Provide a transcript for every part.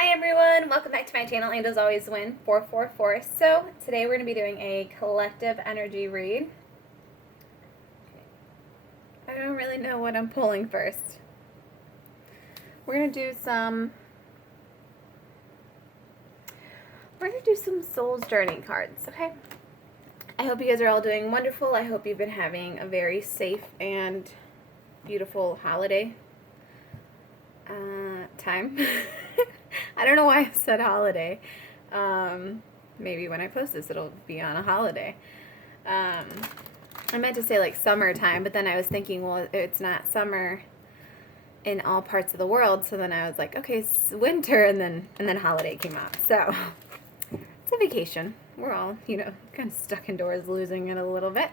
Hi everyone, welcome back to my channel, Angels Always Win 444. So today we're going to be doing a collective energy read. I don't really know what I'm pulling first. We're going to do some Soul's Journey cards, okay? I hope you guys are all doing wonderful. I hope you've been having a very safe and beautiful holiday time. I don't know why I said holiday. Maybe when I post this, it'll be on a holiday. I meant to say like summertime, but then I was thinking, well, it's not summer in all parts of the world. So then I was like, okay, it's winter, and then holiday came out. So it's a vacation. We're all, kind of stuck indoors, losing it a little bit.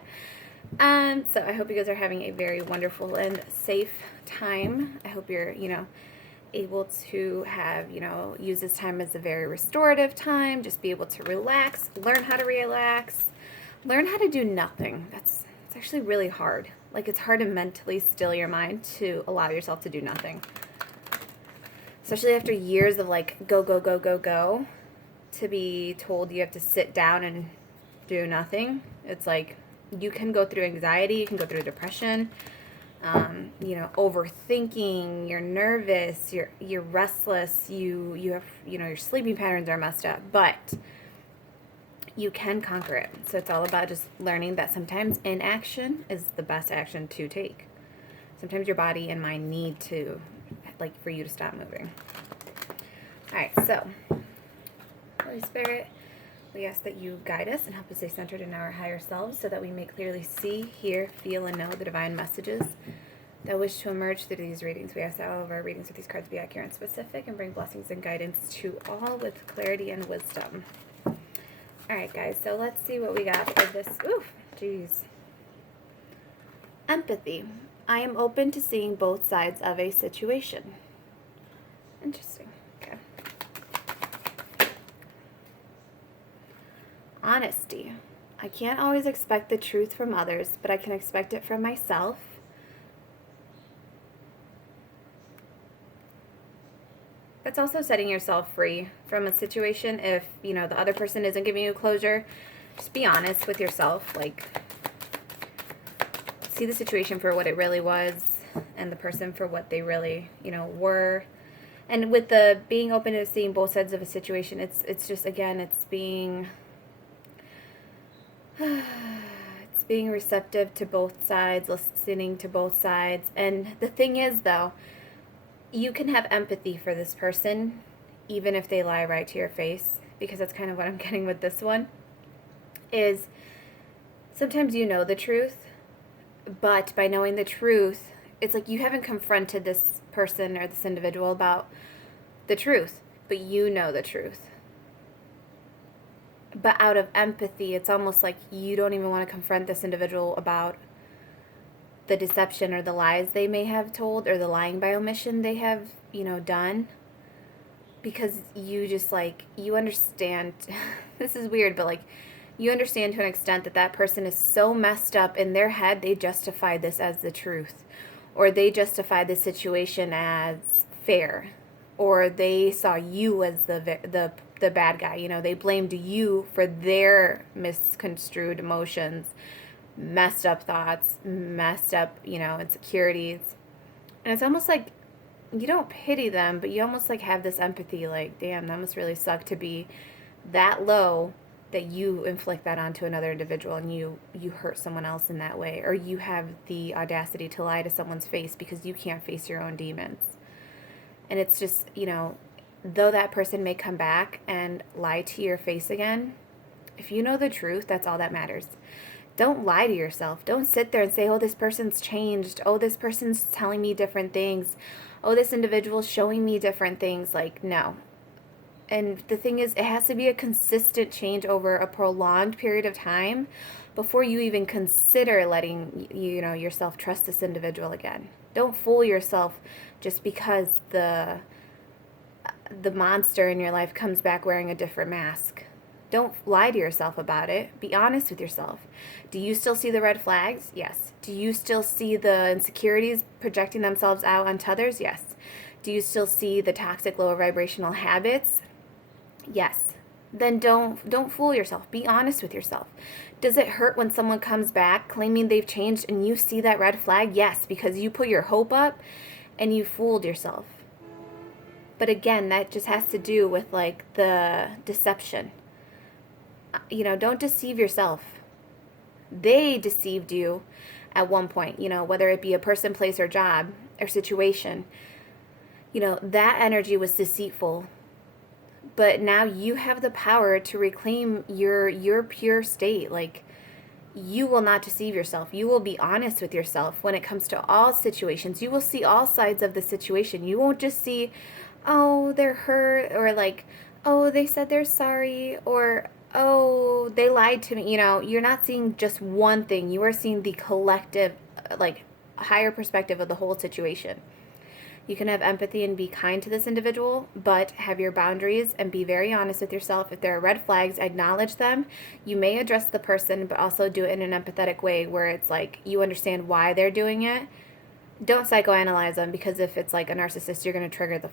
So I hope you guys are having a very wonderful and safe time. I hope you're, able to have, use this time as a very restorative time, just be able to relax, learn how to relax, learn how to do nothing. It's actually really hard. Like, it's hard to mentally still your mind to allow yourself to do nothing. Especially after years of like go, go, go, go, go, to be told you have to sit down and do nothing. It's like you can go through anxiety, you can go through depression, overthinking, you're nervous, you're restless, you have, your sleeping patterns are messed up, but you can conquer it. So it's all about just learning that sometimes inaction is the best action to take. Sometimes your body and mind need to, like, for you to stop moving. All right, so Holy Spirit, we ask that you guide us and help us stay centered in our higher selves so that we may clearly see, hear, feel, and know the divine messages that wish to emerge through these readings. We ask that all of our readings with these cards be accurate and specific and bring blessings and guidance to all with clarity and wisdom. All right, guys, so let's see what we got for this. Ooh, geez. Empathy. I am open to seeing both sides of a situation. Interesting. Okay. Honesty. I can't always expect the truth from others, but I can expect it from myself. That's also setting yourself free from a situation. If, the other person isn't giving you closure, just be honest with yourself. Like, see the situation for what it really was and the person for what they really, were. And with the being open to seeing both sides of a situation, it's just, again, it's being receptive to both sides, listening to both sides. And the thing is, though, you can have empathy for this person even if they lie right to your face, because that's kind of what I'm getting with this one, is sometimes you know the truth, but by knowing the truth, it's like you haven't confronted this person or this individual about the truth, but you know the truth. But out of empathy, it's almost like you don't even want to confront this individual about the deception or the lies they may have told, or the lying by omission they have, done. Because you just, you understand, this is weird, but, you understand to an extent that that person is so messed up in their head, they justify this as the truth. Or they justify the situation as fair. Or they saw you as the bad guy. They blamed you for their misconstrued emotions, messed up thoughts, messed up, insecurities. And it's almost like you don't pity them, but you almost have this empathy, like, damn, that must really suck to be that low that you inflict that onto another individual and you hurt someone else in that way, or you have the audacity to lie to someone's face because you can't face your own demons. And it's just, though that person may come back and lie to your face again, if you know the truth, that's all that matters. Don't lie to yourself. Don't sit there and say, oh, this person's changed. Oh, this person's telling me different things. Oh, this individual's showing me different things. No. And the thing is, it has to be a consistent change over a prolonged period of time before you even consider letting, yourself trust this individual again. Don't fool yourself just because the monster in your life comes back wearing a different mask. Don't lie to yourself about it. Be honest with yourself. Do you still see the red flags? Yes. Do you still see the insecurities projecting themselves out onto others? Yes. Do you still see the toxic lower vibrational habits? Yes. Then don't fool yourself. Be honest with yourself. Does it hurt when someone comes back claiming they've changed and you see that red flag? Yes, because you put your hope up and you fooled yourself. But again, that just has to do with like the deception. Don't deceive yourself. They deceived you at one point, whether it be a person, place, or job or situation. That energy was deceitful. But now you have the power to reclaim your pure state. Like, you will not deceive yourself. You will be honest with yourself when it comes to all situations. You will see all sides of the situation. You won't just see, oh, they're hurt, or like, oh, they said they're sorry, or oh, they lied to me. You're not seeing just one thing. You are seeing the collective, like, higher perspective of the whole situation. You can have empathy and be kind to this individual, but have your boundaries and be very honest with yourself. If there are red flags, acknowledge them. You may address the person, but also do it in an empathetic way where it's like you understand why they're doing it. Don't psychoanalyze them, because if it's like a narcissist, you're going to trigger the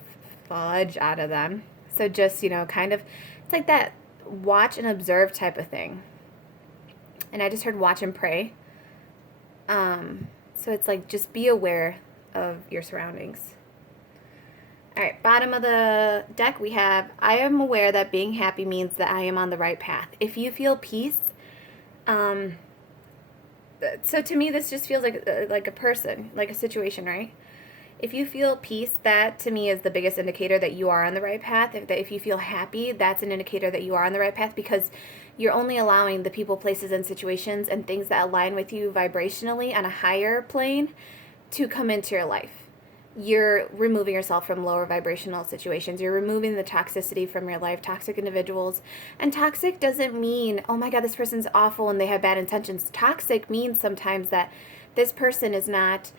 fudge out of them. So just, kind of, it's like that watch and observe type of thing. And I just heard watch and pray. So it's like just be aware of your surroundings. All right, bottom of the deck we have, I am aware that being happy means that I am on the right path. If you feel peace, so to me this just feels like a person, like a situation, right? If you feel peace, that to me is the biggest indicator that you are on the right path. If you feel happy, that's an indicator that you are on the right path, because you're only allowing the people, places, and situations and things that align with you vibrationally on a higher plane to come into your life. You're removing yourself from lower vibrational situations. You're removing the toxicity from your life, toxic individuals. And toxic doesn't mean, oh my God, this person's awful and they have bad intentions. Toxic means sometimes that this person is not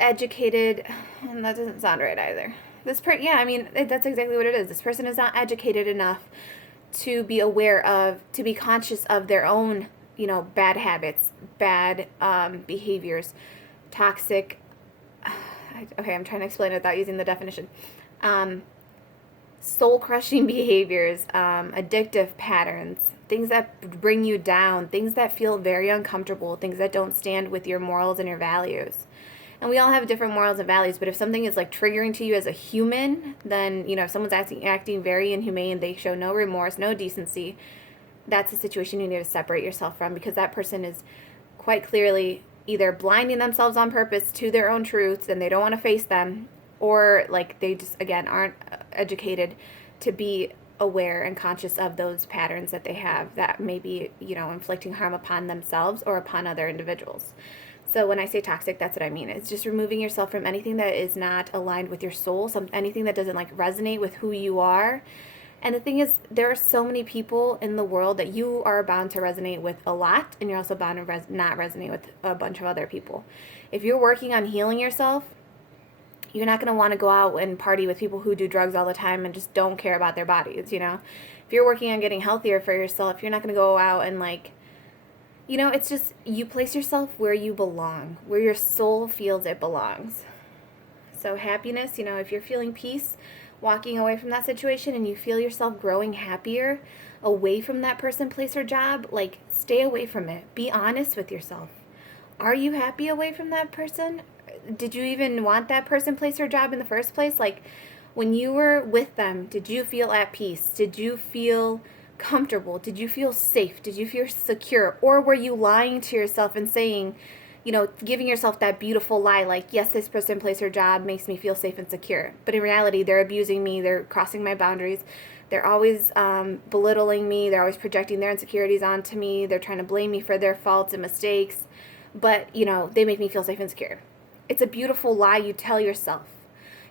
educated, and that doesn't sound right either. That's exactly what it is. This person is not educated enough to be aware of, to be conscious of their own, bad habits, bad behaviors, toxic. Okay, I'm trying to explain it without using the definition. Soul-crushing behaviors, addictive patterns, things that bring you down, things that feel very uncomfortable, things that don't stand with your morals and your values. And we all have different morals and values, but if something is like triggering to you as a human, then, if someone's acting very inhumane, they show no remorse, no decency, that's a situation you need to separate yourself from, because that person is quite clearly either blinding themselves on purpose to their own truths and they don't want to face them, or like they just, again, aren't educated to be aware and conscious of those patterns that they have that may be, inflicting harm upon themselves or upon other individuals. So when I say toxic, that's what I mean. It's just removing yourself from anything that is not aligned with your soul, anything that doesn't like resonate with who you are. And the thing is, there are so many people in the world that you are bound to resonate with a lot, and you're also bound to not resonate with a bunch of other people. If you're working on healing yourself, you're not going to want to go out and party with people who do drugs all the time and just don't care about their bodies, If you're working on getting healthier for yourself, you're not going to go out and it's just, you place yourself where you belong, where your soul feels it belongs. So happiness, if you're feeling peace, walking away from that situation, and you feel yourself growing happier away from that person, place, or job, stay away from it. Be honest with yourself. Are you happy away from that person? Did you even want that person, place, or job in the first place? When you were with them, did you feel at peace? Did you feel comfortable? Did you feel safe? Did you feel secure? Or were you lying to yourself and saying, giving yourself that beautiful lie, yes, this person, place, or job makes me feel safe and secure. But in reality, they're abusing me. They're crossing my boundaries. They're always belittling me. They're always projecting their insecurities onto me. They're trying to blame me for their faults and mistakes. But, they make me feel safe and secure. It's a beautiful lie you tell yourself.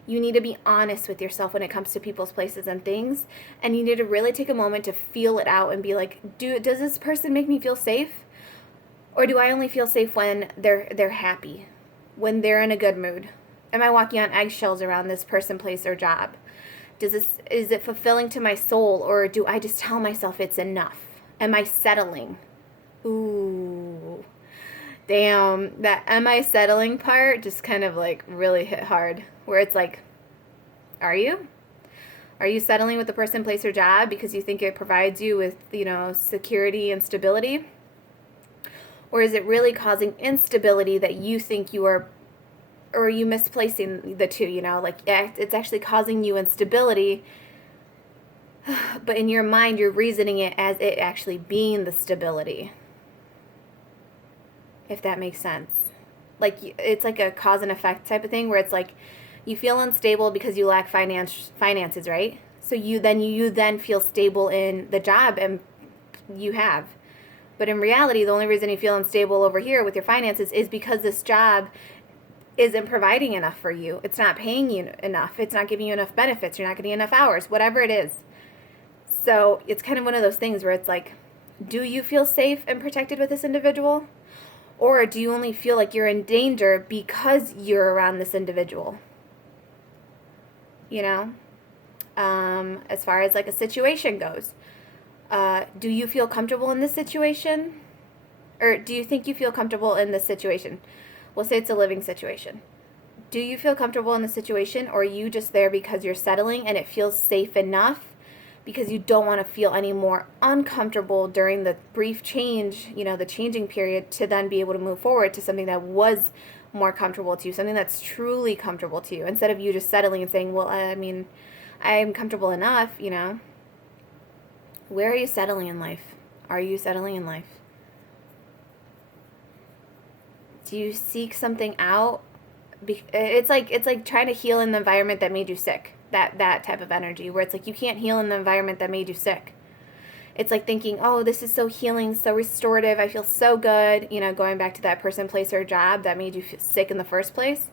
You need to be honest with yourself when it comes to people's, places, and things. And you need to really take a moment to feel it out and be like, does this person make me feel safe? Or do I only feel safe when they're happy, when they're in a good mood? Am I walking on eggshells around this person, place, or job? Is it fulfilling to my soul, or do I just tell myself it's enough? Am I settling? Ooh, damn, that am I settling part just kind of really hit hard, where it's like, Are you? Are you settling with the person, place, or job because you think it provides you with, security and stability? Or is it really causing instability that you think you are, or are you misplacing the two, like it's actually causing you instability, but in your mind you're reasoning it as it actually being the stability, if that makes sense. Like, it's like a cause and effect type of thing where it's like you feel unstable because you lack finances, right? So you then feel stable in the job and you have. But in reality, the only reason you feel unstable over here with your finances is because this job isn't providing enough for you. It's not paying you enough. It's not giving you enough benefits. You're not getting enough hours, whatever it is. So it's kind of one of those things where it's like, do you feel safe and protected with this individual? Or do you only feel like you're in danger because you're around this individual? As far as like a situation goes. Do you feel comfortable in this situation? Or do you think you feel comfortable in this situation? We'll say it's a living situation. Do you feel comfortable in the situation, or are you just there because you're settling and it feels safe enough because you don't want to feel any more uncomfortable during the brief change, the changing period, to then be able to move forward to something that was more comfortable to you, something that's truly comfortable to you, instead of you just settling and saying, well, I'm comfortable enough, Where are you settling in life? Are you settling in life? Do you seek something out? It's like trying to heal in the environment that made you sick. That type of energy where it's like you can't heal in the environment that made you sick. It's like thinking, oh, this is so healing, so restorative, I feel so good, going back to that person, place, or job that made you feel sick in the first place.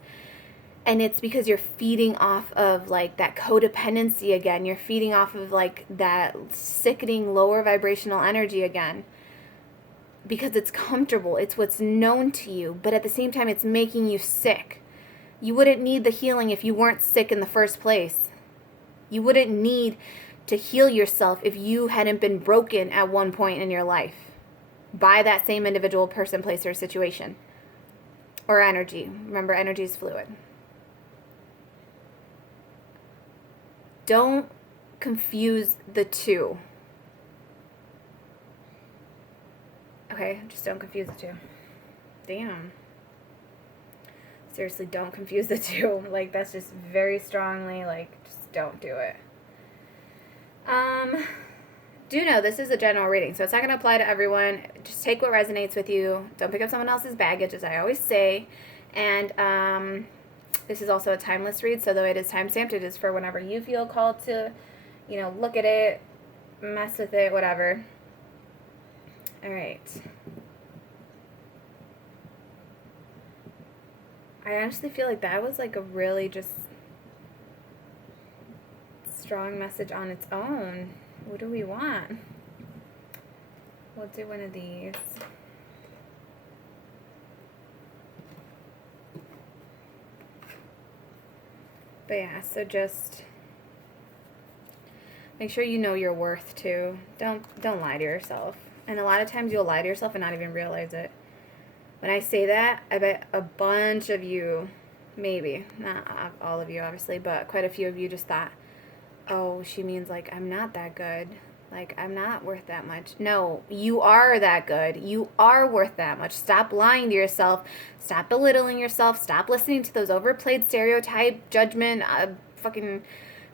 And it's because you're feeding off of like that codependency again. You're feeding off of like that sickening lower vibrational energy again. Because it's comfortable. It's what's known to you. But at the same time, it's making you sick. You wouldn't need the healing if you weren't sick in the first place. You wouldn't need to heal yourself if you hadn't been broken at one point in your life by that same individual, person, place, or situation. Or energy. Remember, energy is fluid. Don't confuse the two. Okay, just don't confuse the two. Damn. Seriously, don't confuse the two. Like, that's just very strongly, like, just don't do it. Do know this is a general reading, so it's not going to apply to everyone. Just take what resonates with you. Don't pick up someone else's baggage, as I always say. And this is also a timeless read, so though it is time-stamped, it is for whenever you feel called to, look at it, mess with it, whatever. All right. I honestly feel like that was like a really just strong message on its own. What do we want? We'll do one of these. But yeah, so just make sure you know your worth too. Don't lie to yourself. And a lot of times you'll lie to yourself and not even realize it. When I say that, I bet a bunch of you, maybe, not all of you obviously, but quite a few of you just thought, oh, she means like I'm not that good. Like I'm not worth that much. No, you are that good. You are worth that much. Stop lying to yourself. Stop belittling yourself. Stop listening to those overplayed stereotype, judgment, fucking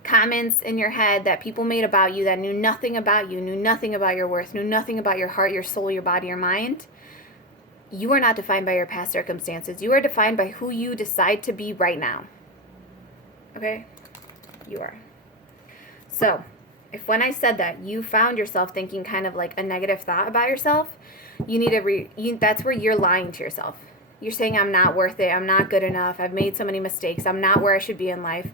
comments in your head that people made about you that knew nothing about you, knew nothing about your worth, knew nothing about your heart, your soul, your body, your mind. You are not defined by your past circumstances. You are defined by who you decide to be right now. Okay? You are. So, if when I said that, you found yourself thinking kind of like a negative thought about yourself, you need to that's where you're lying to yourself. You're saying, I'm not worth it. I'm not good enough. I've made so many mistakes. I'm not where I should be in life.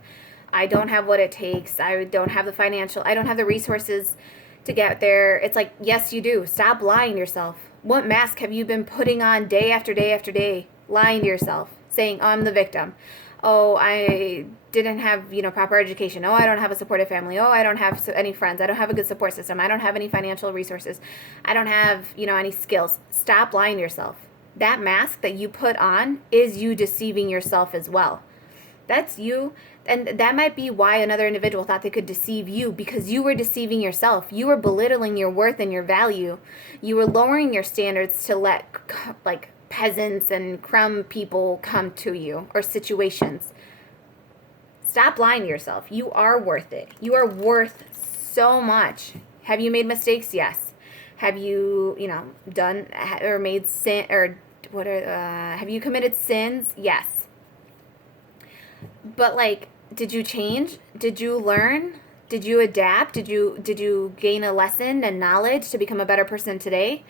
I don't have what it takes. I don't have I don't have the resources to get there. It's like, yes, you do. Stop lying to yourself. What mask have you been putting on day after day after day, lying to yourself, saying, oh, I'm the victim. Oh, I didn't have, proper education. Oh, I don't have a supportive family. Oh, I don't have any friends. I don't have a good support system. I don't have any financial resources. I don't have, any skills. Stop lying to yourself. That mask that you put on is you deceiving yourself as well. That's you And that might be why another individual thought they could deceive you, because you were deceiving yourself. You were belittling your worth and your value. You were lowering your standards to let like peasants and crumb people come to you, or situations. Stop lying to yourself. You are worth it. You are worth so much. Have you made mistakes? Yes. Have you, done or made sin, or have you committed sins? Yes. But like, did you change? Did you learn? Did you adapt? Did you gain a lesson and knowledge to become a better person today?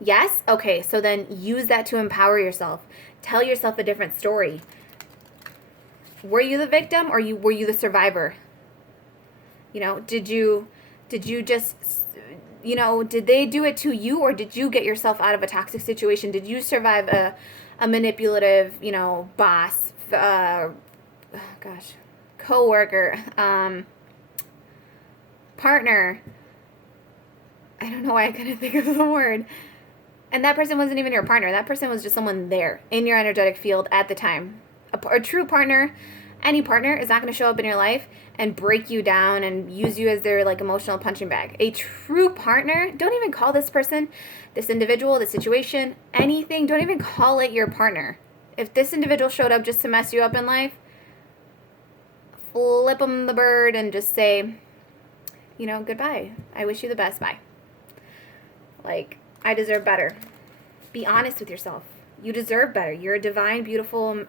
Yes? Okay, so then use that to empower yourself. Tell yourself a different story. Were you the victim, or were you the survivor? Did you just, did they do it to you, or did you get yourself out of a toxic situation? Did you survive a manipulative, boss, coworker, partner? I don't know why I couldn't think of the word. And that person wasn't even your partner. That person was just someone there in your energetic field at the time. A true partner, any partner, is not going to show up in your life and break you down and use you as their like emotional punching bag. A true partner, don't even call this person, this individual, this situation, anything, don't even call it your partner. If this individual showed up just to mess you up in life, flip them the bird and just say, goodbye. I wish you the best. Bye. Like, I deserve better. Be honest with yourself. You deserve better. You're a divine, beautiful,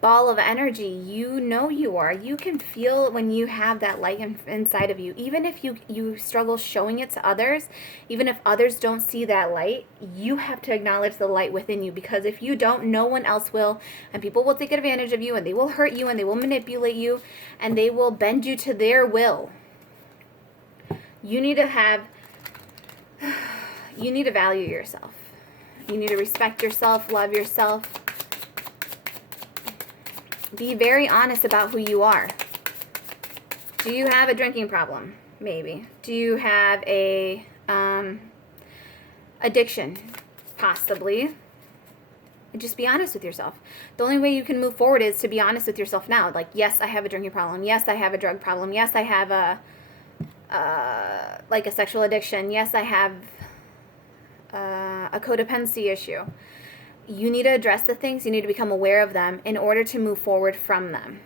ball of energy. You are. You can feel when you have that light inside of you. Even if you struggle showing it to others, even if others don't see that light, you have to acknowledge the light within you, because if you don't, no one else will, and people will take advantage of you, and they will hurt you, and they will manipulate you, and they will bend you to their will. You need to value yourself. You need to respect yourself, love yourself. Be very honest about who you are. Do you have a drinking problem? Maybe. Do you have a addiction? Possibly. Just be honest with yourself. The only way you can move forward is to be honest with yourself now. Like, yes, I have a drinking problem. Yes, I have a drug problem. Yes, I have a sexual addiction. Yes, I have a codependency issue. You need to address the things. You need to become aware of them in order to move forward from them.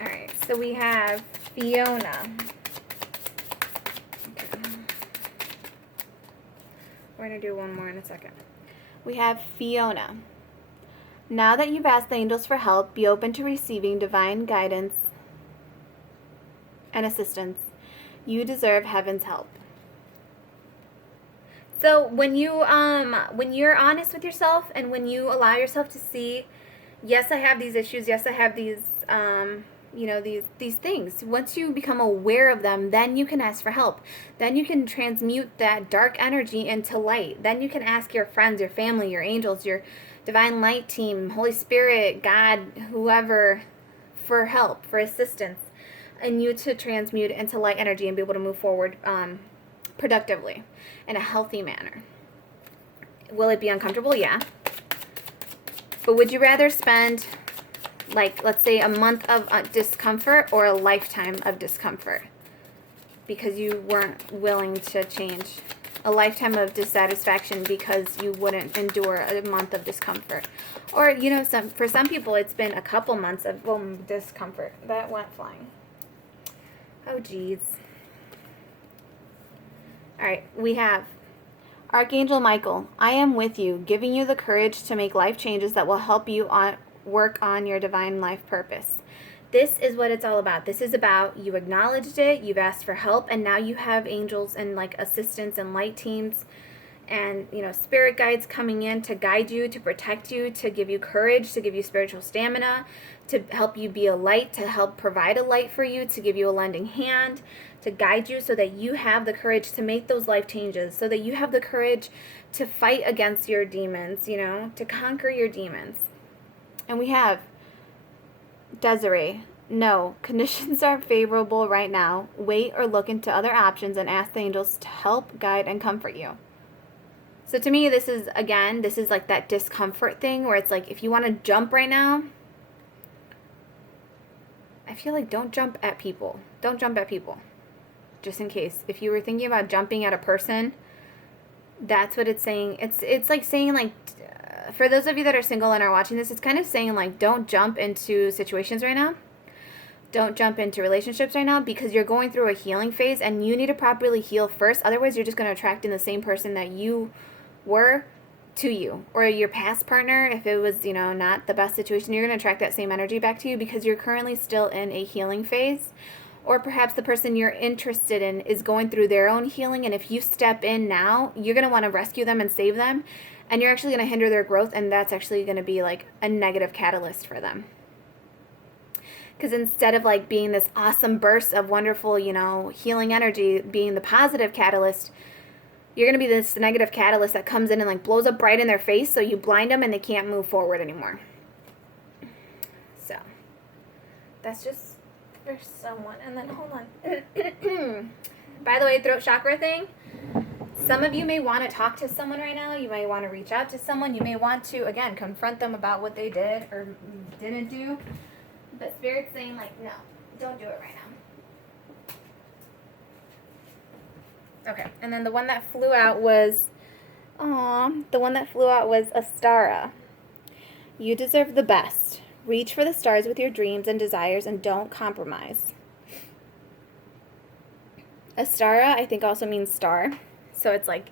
All right, so we have Fiona. Okay. We're going to do one more in a second. We have Fiona. Now that you've asked the angels for help, be open to receiving divine guidance and assistance. You deserve heaven's help. So when you're honest with yourself, and when you allow yourself to see, yes, I have these issues, yes, I have these, these things. Once you become aware of them, then you can ask for help. Then you can transmute that dark energy into light. Then you can ask your friends, your family, your angels, your divine light team, Holy Spirit, God, whoever, for help, for assistance, and you to transmute into light energy and be able to move forward productively in a healthy manner. Will it be uncomfortable? Yeah. But would you rather spend, like, let's say a month of discomfort, or a lifetime of discomfort because you weren't willing to change? A lifetime of dissatisfaction because you wouldn't endure a month of discomfort. Or, for some people it's been a couple months of discomfort. That went flying. Oh, geez. All right, we have Archangel Michael. I am with you, giving you the courage to make life changes that will help you work on your divine life purpose. This is what it's all about. This is about, you acknowledged it, you've asked for help, and now you have angels and assistants and light teams and spirit guides coming in to guide you, to protect you, to give you courage, to give you spiritual stamina, to help you be a light, to help provide a light for you, to give you a lending hand, to guide you so that you have the courage to make those life changes, so that you have the courage to fight against your demons, to conquer your demons. And we have Desiree. No, conditions aren't favorable right now. Wait or look into other options and ask the angels to help, guide, and comfort you. So to me, this is like that discomfort thing where it's like, if you want to jump right now, feel like don't jump at people. Don't jump at people. Just in case. If you were thinking about jumping at a person, that's what it's saying. It's like saying, like, for those of you that are single and are watching this, it's kind of saying, like, don't jump into situations right now. Don't jump into relationships right now because you're going through a healing phase and you need to properly heal first. Otherwise, you're just going to attract in the same person that you were to you, or your past partner. If it was, not the best situation, you're going to attract that same energy back to you because you're currently still in a healing phase. Or perhaps the person you're interested in is going through their own healing, and if you step in now, you're going to want to rescue them and save them, and you're actually going to hinder their growth, and that's actually going to be like a negative catalyst for them. Because instead of like being this awesome burst of wonderful, healing energy, being the positive catalyst, you're going to be this negative catalyst that comes in and like blows up right in their face, so you blind them and they can't move forward anymore. So that's just for someone. And then hold on. By the way, throat chakra thing, some of you may want to talk to someone right now. You may want to reach out to someone. You may want to, again, confront them about what they did or didn't do. But Spirit's saying, like, no, don't do it right now. Okay, and then the one that flew out was, Astara. You deserve the best. Reach for the stars with your dreams and desires and don't compromise. Astara, I think, also means star. So it's like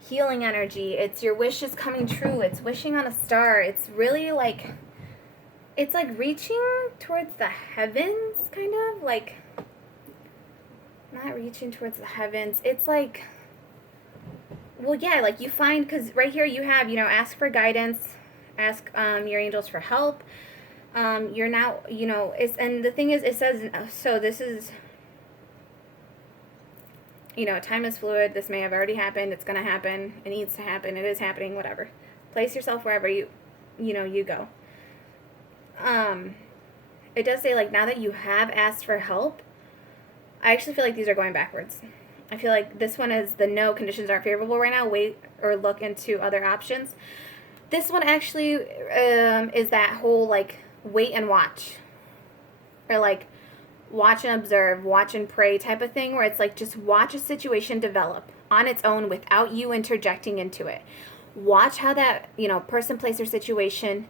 healing energy. It's your wishes coming true. It's wishing on a star. It's really like, it's like reaching towards the heavens, kind of. Like, not reaching towards the heavens. It's like, well, yeah, like you find, because right here you have, ask for guidance, ask your angels for help. You're now, and the thing is, it says, so this is, time is fluid. This may have already happened. It's going to happen. It needs to happen. It is happening, whatever. Place yourself wherever you go. It does say, like, now that you have asked for help, I actually feel like these are going backwards. I feel like this one is the no, conditions aren't favorable right now. Wait or look into other options. This one actually is that whole, like, wait and watch. Or, like, watch and observe, watch and pray type of thing, where it's like just watch a situation develop on its own without you interjecting into it. Watch how that, person, place, or situation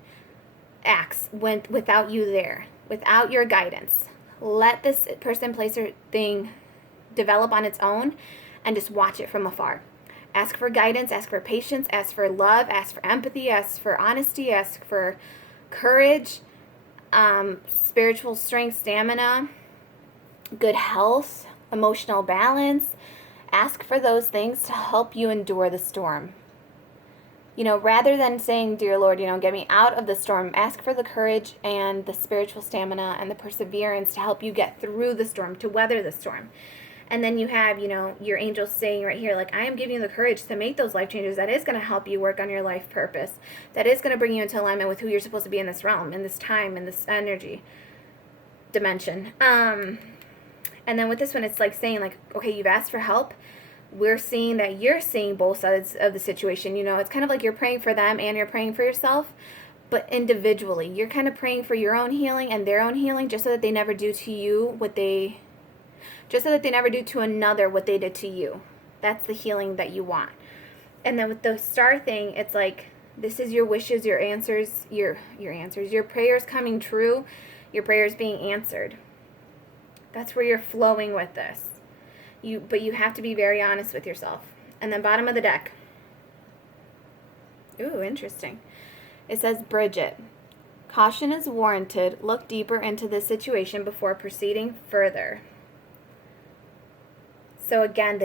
acts without you there, without your guidance. Let this person, place, or thing develop on its own and just watch it from afar. Ask for guidance, ask for patience, ask for love, ask for empathy, ask for honesty, ask for courage, spiritual strength, stamina, good health, emotional balance. Ask for those things to help you endure the storm. Rather than saying, dear Lord, get me out of the storm, ask for the courage and the spiritual stamina and the perseverance to help you get through the storm, to weather the storm. And then you have, your angels saying right here, like, I am giving you the courage to make those life changes that is going to help you work on your life purpose, that is going to bring you into alignment with who you're supposed to be in this realm, in this time, in this energy dimension. And then with this one, it's like saying, like, okay, you've asked for help. We're seeing that you're seeing both sides of the situation. It's kind of like you're praying for them and you're praying for yourself, but individually. You're kind of praying for your own healing and their own healing, just so that they never do to you just so that they never do to another what they did to you. That's the healing that you want. And then with the star thing, it's like, this is your wishes, your answers, your prayers coming true, your prayers being answered. That's where you're flowing with this. But you have to be very honest with yourself. And then bottom of the deck. Ooh, interesting. It says, Bridget, caution is warranted. Look deeper into this situation before proceeding further. So again,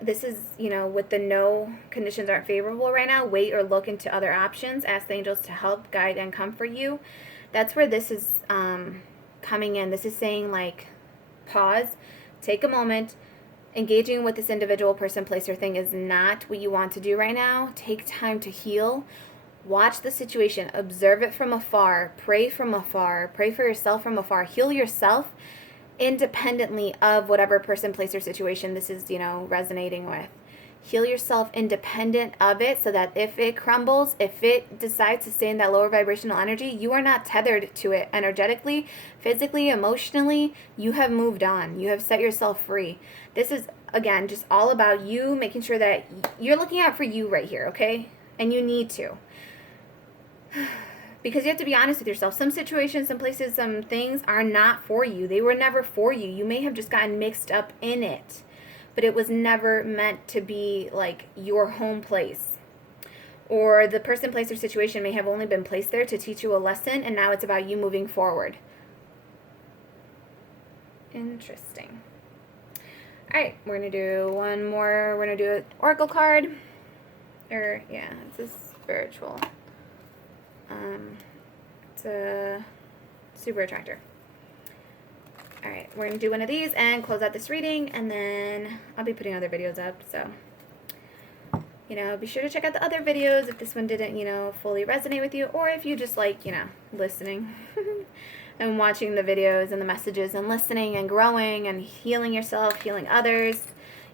this is, with the no, conditions aren't favorable right now, wait or look into other options. Ask the angels to help, guide, and comfort you. That's where this is coming in. This is saying, like, pause, take a moment. Engaging with this individual, person, place, or thing is not what you want to do right now. Take time to heal. Watch the situation. Observe it from afar. Pray from afar. Pray for yourself from afar. Heal yourself independently of whatever person, place, or situation this is, resonating with. Heal yourself independent of it so that if it crumbles, if it decides to stay in that lower vibrational energy, you are not tethered to it energetically, physically, emotionally. You have moved on. You have set yourself free. This is, again, just all about you making sure that you're looking out for you right here, okay? And you need to. Because you have to be honest with yourself. Some situations, some places, some things are not for you. They were never for you. You may have just gotten mixed up in it. But it was never meant to be like your home place. Or the person, place, or situation may have only been placed there to teach you a lesson, and now it's about you moving forward. Interesting. All right, we're going to do one more. We're going to do an oracle card. It's a spiritual. It's a super attractor. All right, we're going to do one of these and close out this reading, and then I'll be putting other videos up, so, be sure to check out the other videos if this one didn't, fully resonate with you, or if you just like, listening and watching the videos and the messages and listening and growing and healing yourself, healing others,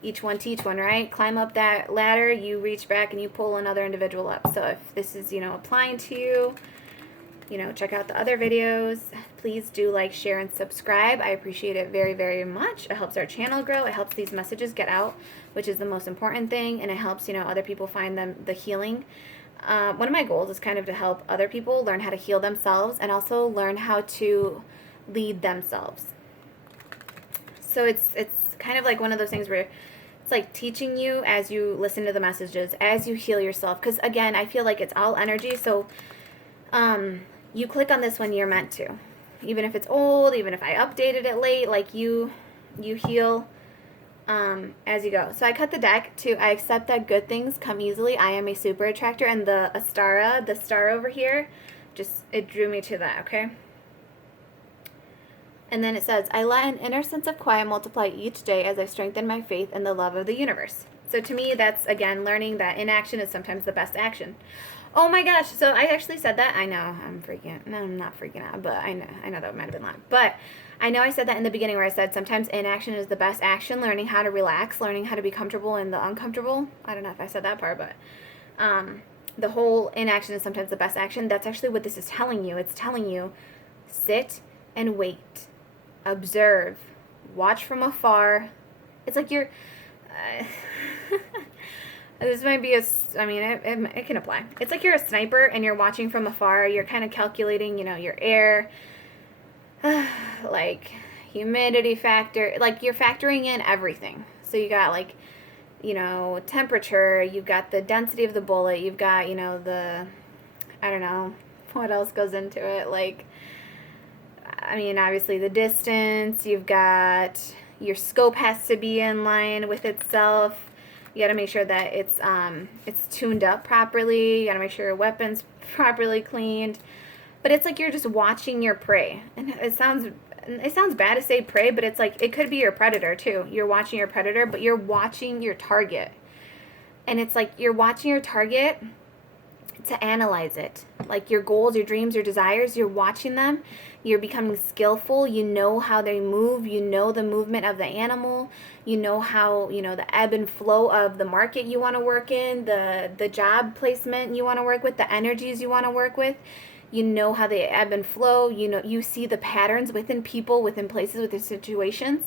each one teach one, right? Climb up that ladder, you reach back and you pull another individual up. So if this is, applying to you, check out the other videos. Please do like, share, and subscribe. I appreciate it very, very much. It helps our channel grow. It helps these messages get out, which is the most important thing. And it helps, other people find the healing. One of my goals is kind of to help other people learn how to heal themselves and also learn how to lead themselves. So it's kind of like one of those things where it's like teaching you as you listen to the messages, as you heal yourself. Because again, I feel like it's all energy. So, you click on this when you're meant to, even if it's old, even if I updated it late, like you heal as you go. So I cut the deck to I accept that good things come easily. I am a super attractor, and the Astara, the star over here, it drew me to that, okay? And then it says, I let an inner sense of quiet multiply each day as I strengthen my faith in the love of the universe. So to me, that's, again, learning that inaction is sometimes the best action. Oh my gosh, so I actually said that. I know, I'm not freaking out, but I know that might have been lying. But I know I said that in the beginning where I said sometimes inaction is the best action, learning how to relax, learning how to be comfortable in the uncomfortable. I don't know if I said that part, but the whole inaction is sometimes the best action. That's actually what this is telling you. It's telling you, sit and wait, observe, watch from afar. It's like you're... this might be it can apply. It's like you're a sniper and you're watching from afar. You're kind of calculating, your air, like humidity factor. Like you're factoring in everything. So you got like, temperature. You've got the density of the bullet. You've got, I don't know what else goes into it. Like, obviously the distance. You've got your scope has to be in line with itself. You got to make sure that it's tuned up properly. You got to make sure your weapon's properly cleaned. But it's like you're just watching your prey. And it sounds bad to say prey, but it's like it could be your predator too. You're watching your predator, but you're watching your target. And it's like you're watching your target to analyze it. Like your goals, your dreams, your desires, you're watching them. You're becoming skillful. You know how they move. You know the movement of the animal. You know how, the ebb and flow of the market you want to work in, the job placement you want to work with, the energies you want to work with. You know how they ebb and flow. You see the patterns within people, within places, within situations.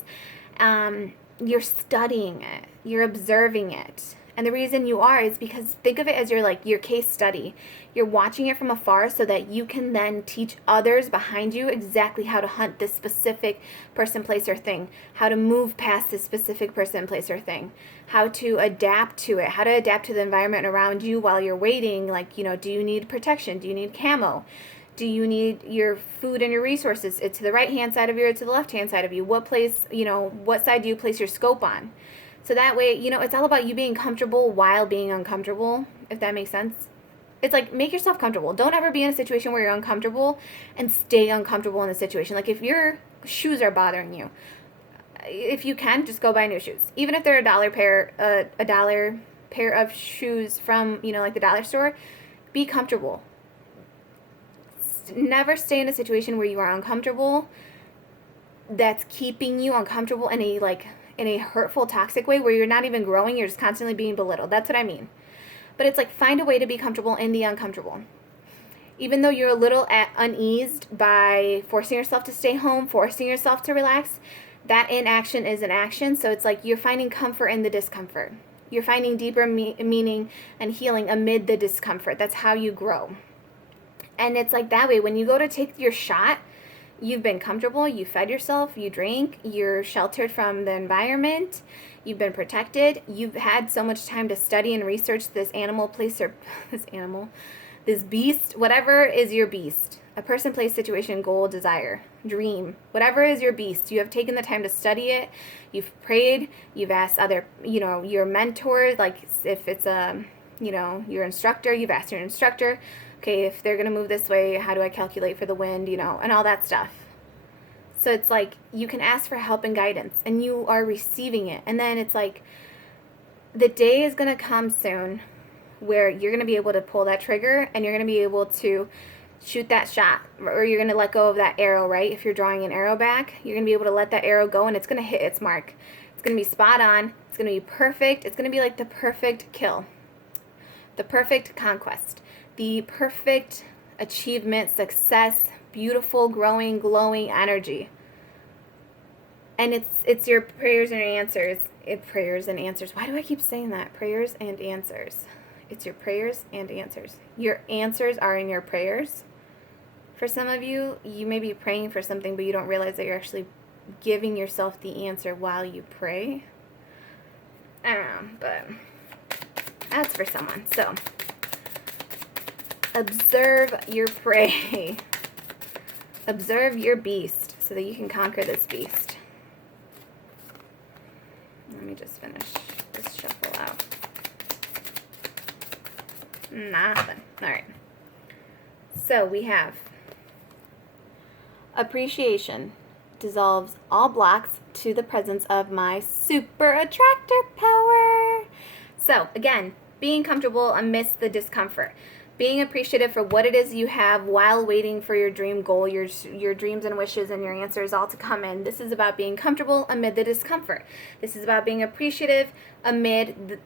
You're studying it. You're observing it. And the reason you are is because think of it as your case study. You're watching it from afar so that you can then teach others behind you exactly how to hunt this specific person, place, or thing, how to move past this specific person, place, or thing, how to adapt to it, how to adapt to the environment around you while you're waiting. Like, do you need protection? Do you need camo? Do you need your food and your resources? It's to the right-hand side of you or to the left-hand side of you? What place, what side do you place your scope on? So that way, it's all about you being comfortable while being uncomfortable, if that makes sense. It's like, make yourself comfortable. Don't ever be in a situation where you're uncomfortable and stay uncomfortable in the situation. Like, if your shoes are bothering you, if you can, just go buy new shoes. Even if they're a dollar pair of shoes from, like the dollar store, be comfortable. Never stay in a situation where you are uncomfortable that's keeping you uncomfortable in a, in a hurtful, toxic way where you're not even growing, you're just constantly being belittled. That's what I mean. But it's like, find a way to be comfortable in the uncomfortable. Even though you're a little uneased by forcing yourself to stay home, forcing yourself to relax, that inaction is an action. So it's like you're finding comfort in the discomfort. You're finding deeper meaning and healing amid the discomfort. That's how you grow. And it's like that way, when you go to take your shot, you've been comfortable, you fed yourself, you drank, you're sheltered from the environment, you've been protected, you've had so much time to study and research this animal, place, or this beast, whatever is your beast. A person, place, situation, goal, desire, dream, whatever is your beast. You have taken the time to study it. You've prayed. You've asked other, your mentors, like if it's your instructor, you've asked your instructor, okay, if they're going to move this way, how do I calculate for the wind, and all that stuff. So it's like you can ask for help and guidance, and you are receiving it. And then it's like the day is going to come soon where you're going to be able to pull that trigger and you're going to be able to shoot that shot, or you're going to let go of that arrow, right? If you're drawing an arrow back, you're going to be able to let that arrow go and it's going to hit its mark. It's going to be spot on. It's going to be perfect. It's going to be like the perfect kill, the perfect conquest, the perfect achievement, success, beautiful, growing, glowing energy. And it's your prayers and answers. Prayers and answers. Why do I keep saying that? Prayers and answers. It's your prayers and answers. Your answers are in your prayers. For some of you, you may be praying for something, but you don't realize that you're actually giving yourself the answer while you pray. I don't know, but that's for someone. So, observe your prey. Observe your beast so that you can conquer this beast. Let me just finish this shuffle out. Nothing. All right. So we have appreciation dissolves all blocks to the presence of my super attractor power. So again, being comfortable amidst the discomfort, being appreciative for what it is you have while waiting for your dream goal, your dreams and wishes and your answers all to come in. This is about being comfortable amid the discomfort. This is about being appreciative amid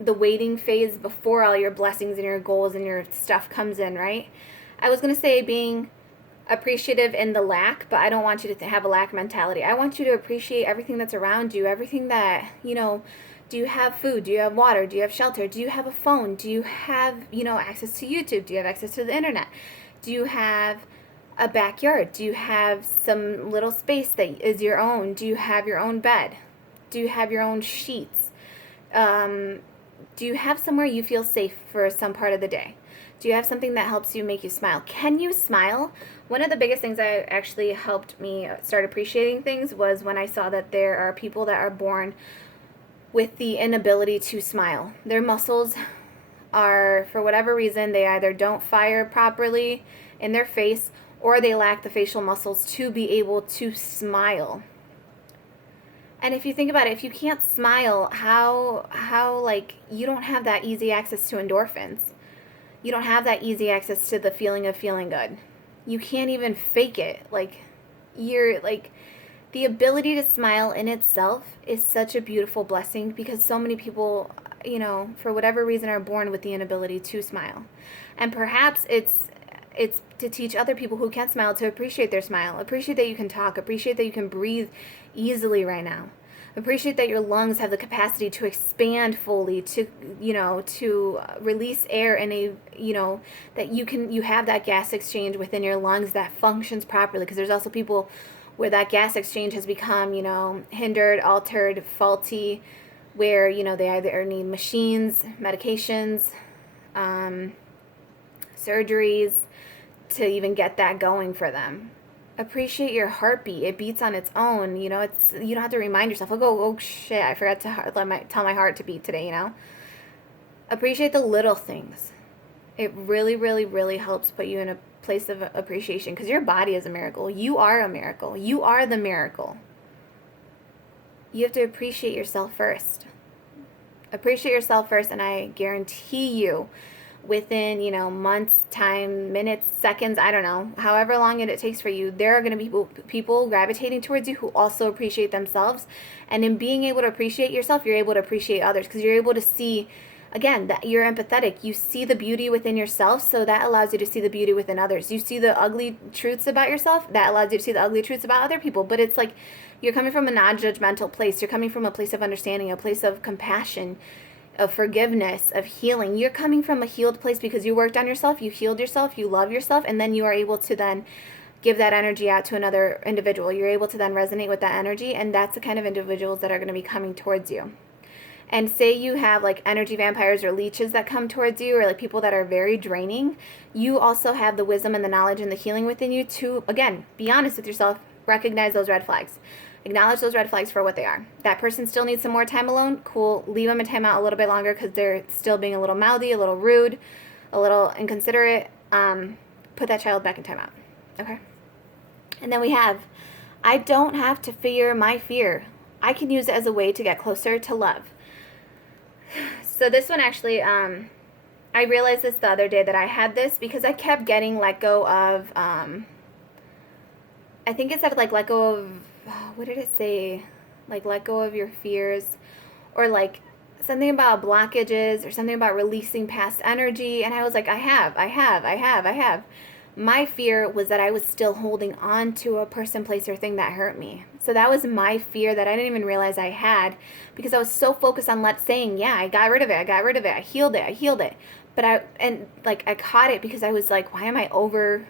the waiting phase before all your blessings and your goals and your stuff comes in, right? I was going to say being appreciative in the lack, but I don't want you to have a lack mentality. I want you to appreciate everything that's around you, everything that, do you have food? Do you have water? Do you have shelter? Do you have a phone? Do you have, access to YouTube? Do you have access to the internet? Do you have a backyard? Do you have some little space that is your own? Do you have your own bed? Do you have your own sheets? Do you have somewhere you feel safe for some part of the day? Do you have something that helps you make you smile? Can you smile? One of the biggest things that actually helped me start appreciating things was when I saw that there are people that are born with the inability to smile. Their muscles are, for whatever reason, they either don't fire properly in their face or they lack the facial muscles to be able to smile. And if you think about it, if you can't smile, how you don't have that easy access to endorphins. You don't have that easy access to the feeling of feeling good. You can't even fake it. The ability to smile in itself is such a beautiful blessing because so many people, for whatever reason are born with the inability to smile. And perhaps it's to teach other people who can't smile to appreciate their smile. Appreciate that you can talk. Appreciate that you can breathe easily right now. Appreciate that your lungs have the capacity to expand fully, to release air in a, that you have that gas exchange within your lungs that functions properly. Because there's also people where that gas exchange has become, hindered, altered, faulty, where, they either need machines, medications, surgeries to even get that going for them. Appreciate your heartbeat. It beats on its own. You don't have to remind yourself, oh shit, I forgot to tell my heart to beat today, Appreciate the little things. It really, really, really helps put you in a place of appreciation because your body is a miracle. You are a miracle. You are the miracle. You have to appreciate yourself first. Appreciate yourself first, and I guarantee you, within, you know, months, time, minutes, seconds, I don't know, however long it takes for you, there are going to be people gravitating towards you who also appreciate themselves. And in being able to appreciate yourself, you're able to appreciate others, because you're able to see, again, that you're empathetic. You see the beauty within yourself, so that allows you to see the beauty within others. You see the ugly truths about yourself, that allows you to see the ugly truths about other people. But it's like you're coming from a non-judgmental place. You're coming from a place of understanding, a place of compassion, of forgiveness, of healing. You're coming from a healed place because you worked on yourself, you healed yourself, you love yourself, and then you are able to then give that energy out to another individual. You're able to then resonate with that energy, and that's the kind of individuals that are going to be coming towards you. And say you have like energy vampires or leeches that come towards you, or like people that are very draining, you also have the wisdom and the knowledge and the healing within you to, again, be honest with yourself, recognize those red flags. Acknowledge those red flags for what they are. That person still needs some more time alone. Cool. Leave them in timeout a little bit longer because they're still being a little mouthy, a little rude, a little inconsiderate. Put that child back in timeout. Okay? And then we have, I don't have to fear my fear. I can use it as a way to get closer to love. So this one actually, I realized this the other day that I had this because I kept getting let go of, I think it said like let go of, what did it say? Like let go of your fears, or like something about blockages, or something about releasing past energy. And I was like, I have. My fear was that I was still holding on to a person, place, or thing that hurt me. So that was my fear that I didn't even realize I had, because I was so focused on saying, yeah, I got rid of it, I healed it. But I caught it because I was like, why am I over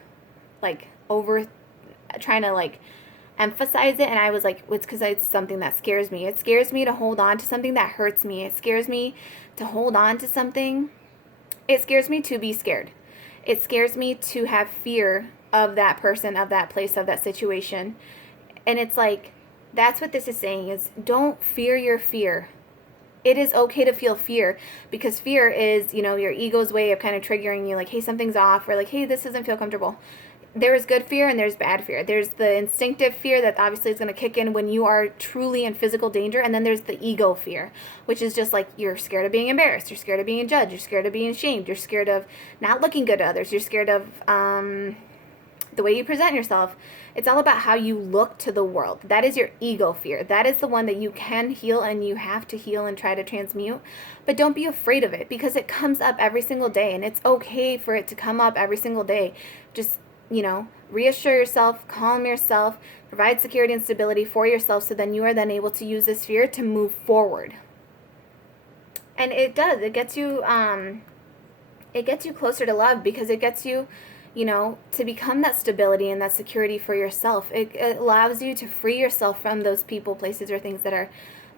trying to like emphasize it? And I was like, it's because it's something that scares me. It scares me to hold on to something that hurts me. It scares me to hold on to something. It scares me to be scared. It scares me to have fear of that person, of that place, of that situation. And it's like, that's what this is saying, is don't fear your fear. It is okay to feel fear, because fear is, you know, your ego's way of kind of triggering you, like, hey, something's off, or like, hey, this doesn't feel comfortable. There is good fear and there's bad fear. There's the instinctive fear that obviously is going to kick in when you are truly in physical danger. And then there's the ego fear, which is just like you're scared of being embarrassed. You're scared of being judged. You're scared of being shamed. You're scared of not looking good to others. You're scared of the way you present yourself. It's all about how you look to the world. That is your ego fear. That is the one that you can heal and you have to heal and try to transmute. But don't be afraid of it, because it comes up every single day, and it's okay for it to come up every single day. Just, you know, reassure yourself, calm yourself, provide security and stability for yourself, so then you are then able to use this fear to move forward. And it does. It gets you closer to love, because it gets you, you know, to become that stability and that security for yourself. It allows you to free yourself from those people, places, or things that are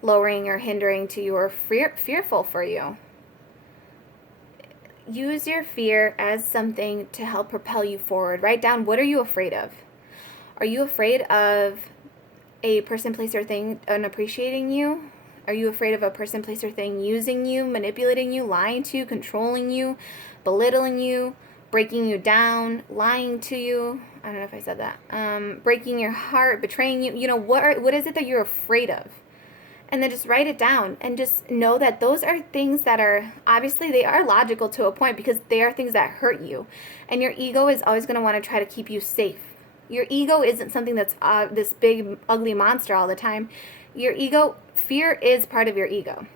lowering or hindering to you, or fearful for you. Use your fear as something to help propel you forward. Write down, what are you afraid of? Are you afraid of a person, place, or thing unappreciating you? Are you afraid of a person, place, or thing using you, manipulating you, lying to you, controlling you, belittling you, breaking you down, lying to you? I don't know if I said that. Breaking your heart, betraying you. You know, what is it that you're afraid of? And then just write it down, and just know that those are things that are, obviously they are logical to a point, because they are things that hurt you. And your ego is always going to want to try to keep you safe. Your ego isn't something that's this big, ugly monster all the time. Your ego, fear is part of your ego.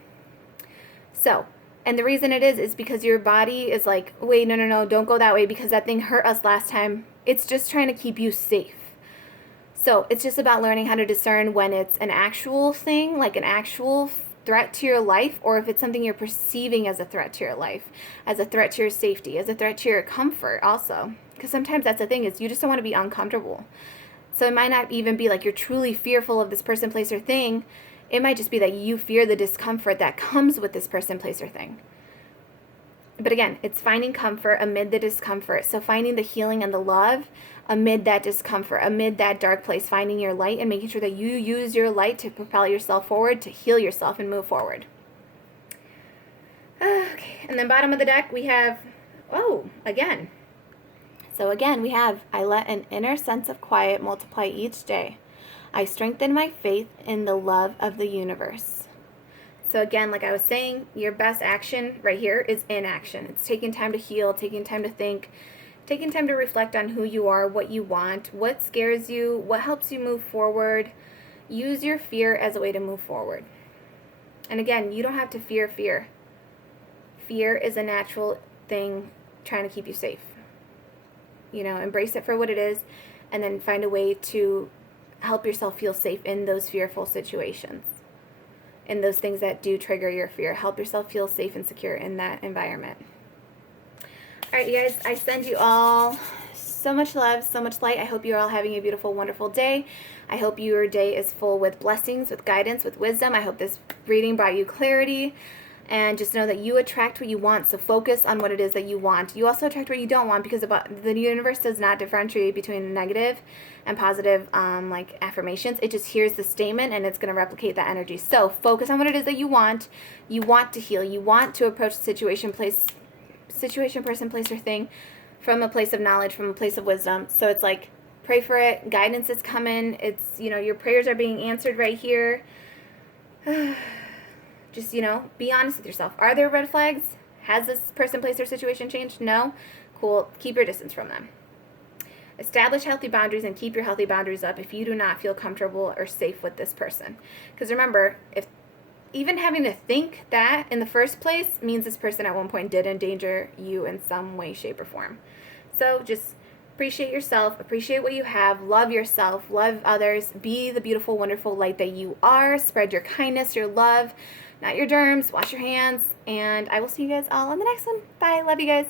So, and the reason it is because your body is like, wait, no, don't go that way, because that thing hurt us last time. It's just trying to keep you safe. So it's just about learning how to discern when it's an actual thing, like an actual threat to your life, or if it's something you're perceiving as a threat to your life, as a threat to your safety, as a threat to your comfort also. Because sometimes that's the thing, is you just don't want to be uncomfortable. So it might not even be like you're truly fearful of this person, place, or thing. It might just be that you fear the discomfort that comes with this person, place, or thing. But again, it's finding comfort amid the discomfort. So finding the healing and the love amid that discomfort, amid that dark place, finding your light and making sure that you use your light to propel yourself forward, to heal yourself and move forward. Okay, and then bottom of the deck we have, again. So again, we have, I let an inner sense of quiet multiply each day. I strengthen my faith in the love of the universe. So again, like I was saying, your best action right here is inaction. It's taking time to heal, taking time to think, taking time to reflect on who you are, what you want, what scares you, what helps you move forward. Use your fear as a way to move forward. And again, you don't have to fear fear. Fear is a natural thing trying to keep you safe. You know, embrace it for what it is, and then find a way to help yourself feel safe in those fearful situations, in those things that do trigger your fear. Help yourself feel safe and secure in that environment. All right, you guys, I send you all so much love, so much light. I hope you're all having a beautiful, wonderful day. I hope your day is full with blessings, with guidance, with wisdom. I hope this reading brought you clarity. And just know that you attract what you want, so focus on what it is that you want. You also attract what you don't want, because the universe does not differentiate between negative and positive like affirmations. It just hears the statement and it's going to replicate that energy. So focus on what it is that you want. You want to heal. You want to approach the situation, person, place, or thing from a place of knowledge, from a place of wisdom. So it's like, pray for it. Guidance is coming. It's, you know, your prayers are being answered right here. Just, you know, be honest with yourself. Are there red flags? Has this person, place, or situation changed? No? Cool. Keep your distance from them. Establish healthy boundaries and keep your healthy boundaries up if you do not feel comfortable or safe with this person. Because remember, if even having to think that in the first place means this person at one point did endanger you in some way, shape, or form. So just appreciate yourself, appreciate what you have, love yourself, love others, be the beautiful, wonderful light that you are, spread your kindness, your love, not your germs, wash your hands, and I will see you guys all on the next one. Bye, love you guys.